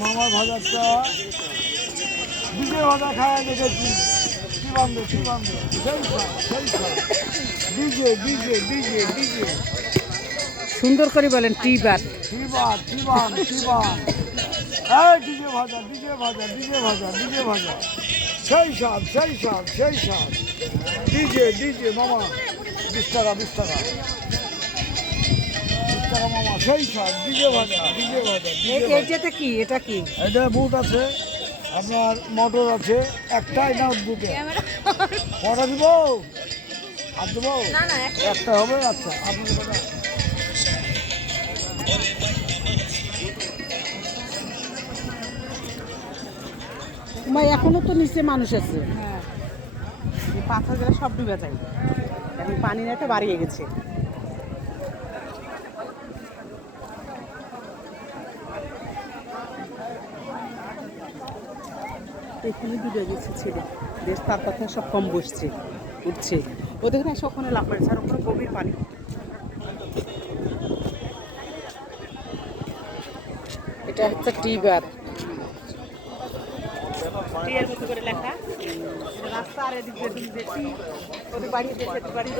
মামার ভাজাটা ডিজে ভাজা খাওয়া দেখেছি। কি বান্ধব কি বান্ধব সেই ডিজে ডিজে ডিজে ডিজে সুন্দর করে বলেন টিবাত। টিবান টিবান টিবান এই ডিজে ভাজা ডিজে ভাজা ডিজে ভাজা ডিজে ভাজা সেই সব ডিজে ডিজে মামা 20 টাকা 20 টাকা 20 টাকা মামা সেই সব ডিজে ভাজা ডিজে ভাজা এইটাতে কি এটা কি? এটা বুট আছে আপনার মোটর আছে একটাই না বুটে কটা দিব আর দেবো একটা হবে আচ্ছা আপনি এখনো তো নিচে মানুষ আছে। হ্যাঁ, পাথর গেলে সব ডুবে যায়। এখন পানি নেতে বাড়িয়ে গেছে। এখানে ডুবে গেছে ছেলে। দেশ তার কথা সব কম বসছে উঠছে। ও দেখে না ওখানে লাভ মারছে আর ওখানে গভীর পানি। এটা হচ্ছে টিবাত। টিয়ার মতো করে লেখা রাস্তা আর এদিকে দেখি ওদের বাড়ি দেখে বাড়ি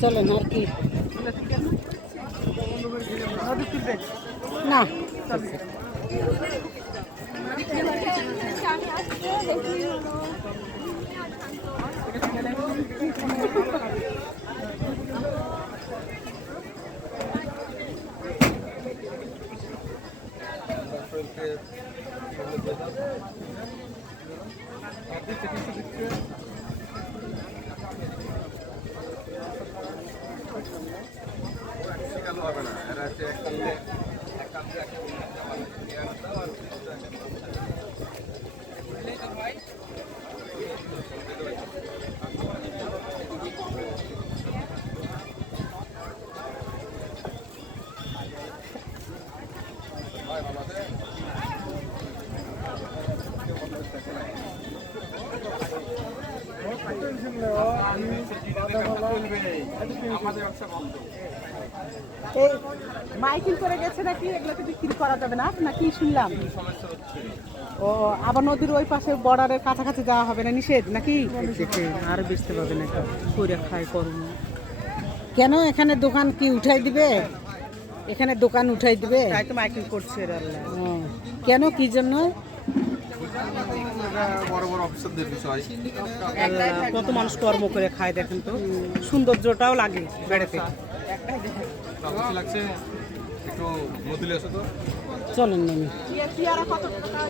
চলেন আর কি না হবে না এরা হচ্ছে এই মাইকিং করে গেছে নাকি এগুলোকে বিক্রি করা যাবে না নাকি শুনলাম? ও আবার নদীর ওই পাশে বর্ডারের কাছাকাছি যাওয়া হবে না, নিষেধ নাকি? আর বেচতে পারবে না করে খাই করুন। কেন এখানে দোকান কি উঠাই দিবে? এখানে দোকান উঠাই দিবে তাই তো মাইকিং করছে। কেন কি জন্য? বড় বড় অফিসারদের বিষয়। কত মানুষ কর্ম করে খায় দেখেন তো, সৌন্দর্যটাও লাগে বেড়াতে। লাগছে একটু মদিলে আছে তো চলেন না